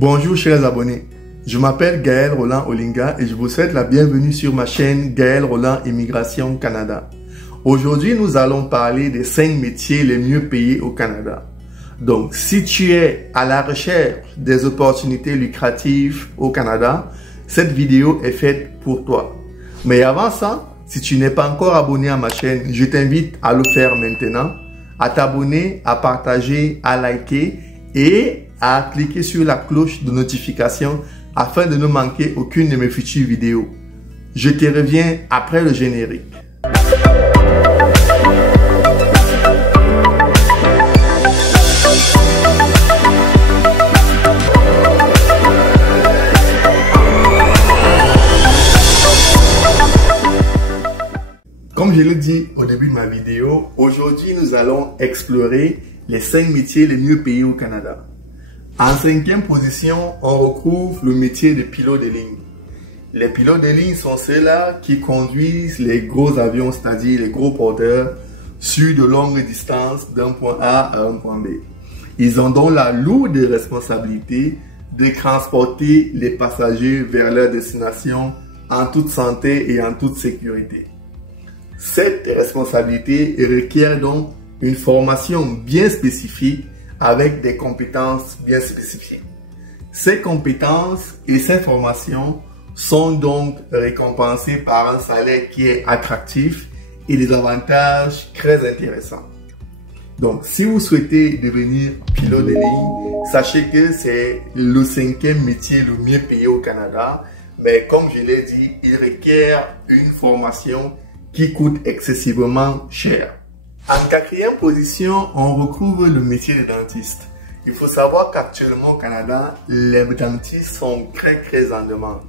Bonjour chers abonnés, je m'appelle Gaël Roland Olinga et je vous souhaite la bienvenue sur ma chaîne Gaël Roland Immigration Canada. Aujourd'hui, nous allons parler des 5 métiers les mieux payés au Canada. Donc, si tu es à la recherche des opportunités lucratives au Canada, cette vidéo est faite pour toi. Mais avant ça, si tu n'es pas encore abonné à ma chaîne, je t'invite à le faire maintenant, à t'abonner, à partager, à liker et à cliquer sur la cloche de notification afin de ne manquer aucune de mes futures vidéos. Je te reviens après le générique. Comme je l'ai dit au début de ma vidéo, aujourd'hui nous allons explorer les 5 métiers les mieux payés au Canada. En 5e position, on retrouve le métier de pilote de ligne. Les pilotes de ligne sont ceux-là qui conduisent les gros avions, c'est-à-dire les gros porteurs, sur de longues distances d'un point A à un point B. Ils ont donc la lourde responsabilité de transporter les passagers vers leur destination en toute santé et en toute sécurité. Cette responsabilité requiert donc une formation bien spécifique avec des compétences bien spécifiques. Ces compétences et ces formations sont donc récompensées par un salaire qui est attractif et des avantages très intéressants. Donc, si vous souhaitez devenir pilote de ligne, sachez que c'est le 5e métier le mieux payé au Canada, mais comme je l'ai dit, il requiert une formation qui coûte excessivement cher. En 4e position, on retrouve le métier de dentiste. Il faut savoir qu'actuellement au Canada, les dentistes sont très en demande.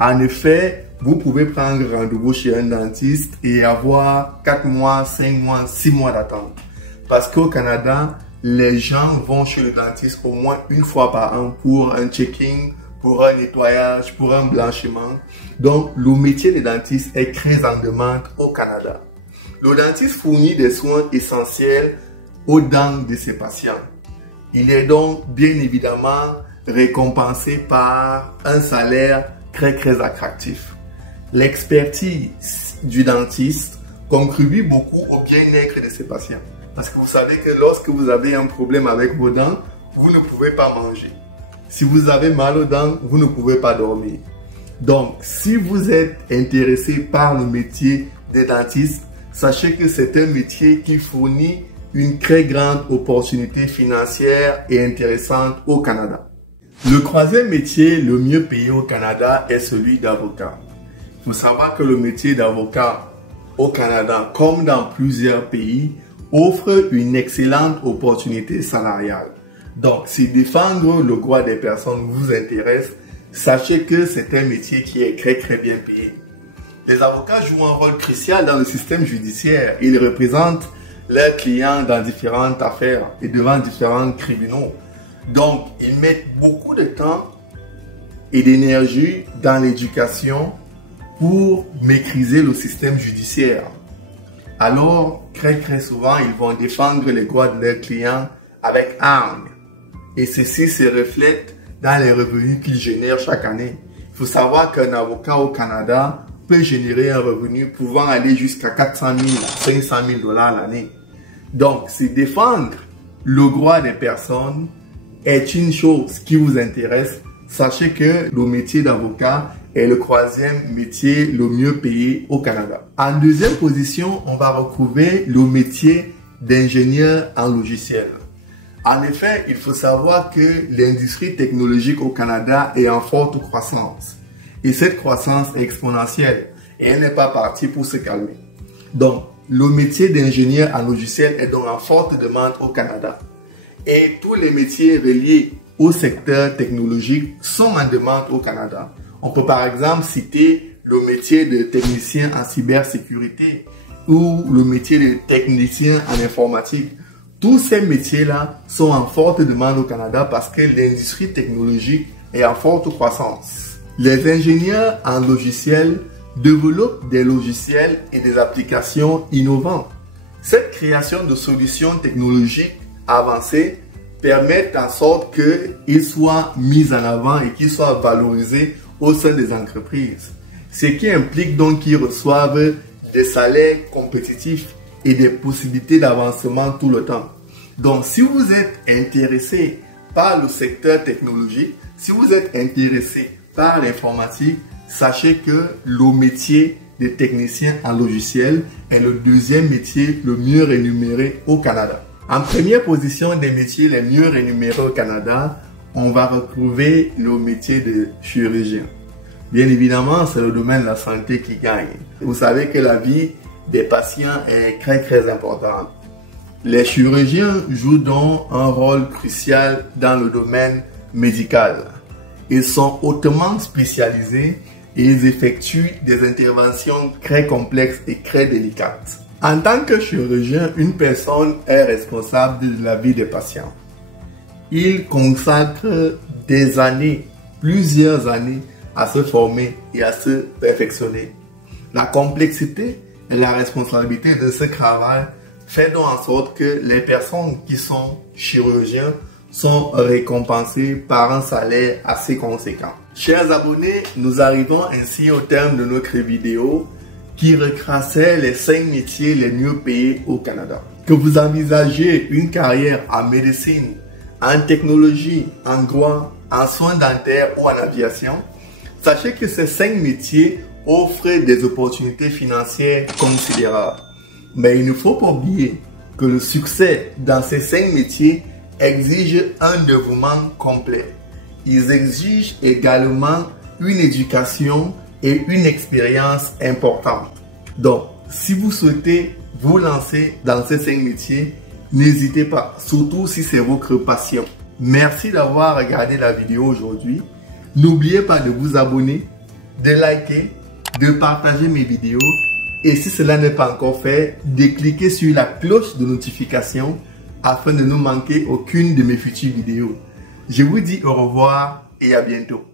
En effet, vous pouvez prendre rendez-vous chez un dentiste et avoir 4 mois, 5 mois, 6 mois d'attente. Parce qu'au Canada, les gens vont chez le dentiste au moins une fois par an pour un checking, pour un nettoyage, pour un blanchiment. Donc, le métier de dentiste est très en demande au Canada. Le dentiste fournit des soins essentiels aux dents de ses patients. Il est donc bien évidemment récompensé par un salaire très attractif. L'expertise du dentiste contribue beaucoup au bien-être de ses patients. Parce que vous savez que lorsque vous avez un problème avec vos dents, vous ne pouvez pas manger. Si vous avez mal aux dents, vous ne pouvez pas dormir. Donc, si vous êtes intéressé par le métier de dentiste, sachez que c'est un métier qui fournit une très grande opportunité financière et intéressante au Canada. Le 3e métier le mieux payé au Canada est celui d'avocat. Il faut savoir que le métier d'avocat au Canada, comme dans plusieurs pays, offre une excellente opportunité salariale. Donc, si défendre le droit des personnes vous intéresse, sachez que c'est un métier qui est très bien payé. Les avocats jouent un rôle crucial dans le système judiciaire. Ils représentent leurs clients dans différentes affaires et devant différents tribunaux. Donc, ils mettent beaucoup de temps et d'énergie dans l'éducation pour maîtriser le système judiciaire. Alors, très souvent, ils vont défendre les droits de leurs clients avec armes. Et ceci se reflète dans les revenus qu'ils génèrent chaque année. Il faut savoir qu'un avocat au Canada peut générer un revenu pouvant aller jusqu'à 400 000, 500 000 dollars l'année. Donc, si défendre le droit des personnes est une chose qui vous intéresse, sachez que le métier d'avocat est le 3e métier le mieux payé au Canada. En 2e position, on va retrouver le métier d'ingénieur en logiciel. En effet, il faut savoir que l'industrie technologique au Canada est en forte croissance. Et cette croissance est exponentielle et elle n'est pas partie pour se calmer. Donc, le métier d'ingénieur en logiciel est donc en forte demande au Canada. Et tous les métiers reliés au secteur technologique sont en demande au Canada. On peut par exemple citer le métier de technicien en cybersécurité ou le métier de technicien en informatique. Tous ces métiers-là sont en forte demande au Canada parce que l'industrie technologique est en forte croissance. Les ingénieurs en logiciel développent des logiciels et des applications innovantes. Cette création de solutions technologiques avancées permettent en sorte qu'ils soient mis en avant et qu'ils soient valorisés au sein des entreprises. Ce qui implique donc qu'ils reçoivent des salaires compétitifs et des possibilités d'avancement tout le temps. Donc, si vous êtes intéressé par le secteur technologique, si vous êtes intéressé par l'informatique, sachez que le métier de technicien en logiciel est le deuxième métier le mieux rémunéré au Canada. En première position des métiers les mieux rémunérés au Canada, on va retrouver le métier de chirurgien. Bien évidemment, c'est le domaine de la santé qui gagne. Vous savez que la vie des patients est très importante. Les chirurgiens jouent donc un rôle crucial dans le domaine médical. Ils sont hautement spécialisés et ils effectuent des interventions très complexes et très délicates. En tant que chirurgien, une personne est responsable de la vie des patients. Il consacre des années, plusieurs années, à se former et à se perfectionner. La complexité et la responsabilité de ce travail fait donc en sorte que les personnes qui sont chirurgiens sont récompensées par un salaire assez conséquent. Chers abonnés, nous arrivons ainsi au terme de notre vidéo qui retraçait les 5 métiers les mieux payés au Canada. Que vous envisagez une carrière en médecine, en technologie, en droit, en soins dentaires ou en aviation, sachez que ces 5 métiers offrent des opportunités financières considérables. Mais il ne faut pas oublier que le succès dans ces 5 métiers exige un dévouement complet. Ils exigent également une éducation et une expérience importante. Donc, si vous souhaitez vous lancer dans ces 5 métiers, n'hésitez pas, surtout si c'est votre passion. Merci d'avoir regardé la vidéo aujourd'hui. N'oubliez pas de vous abonner, de liker, de partager mes vidéos. Et si cela n'est pas encore fait, de cliquer sur la cloche de notification afin de ne manquer aucune de mes futures vidéos. Je vous dis au revoir et à bientôt.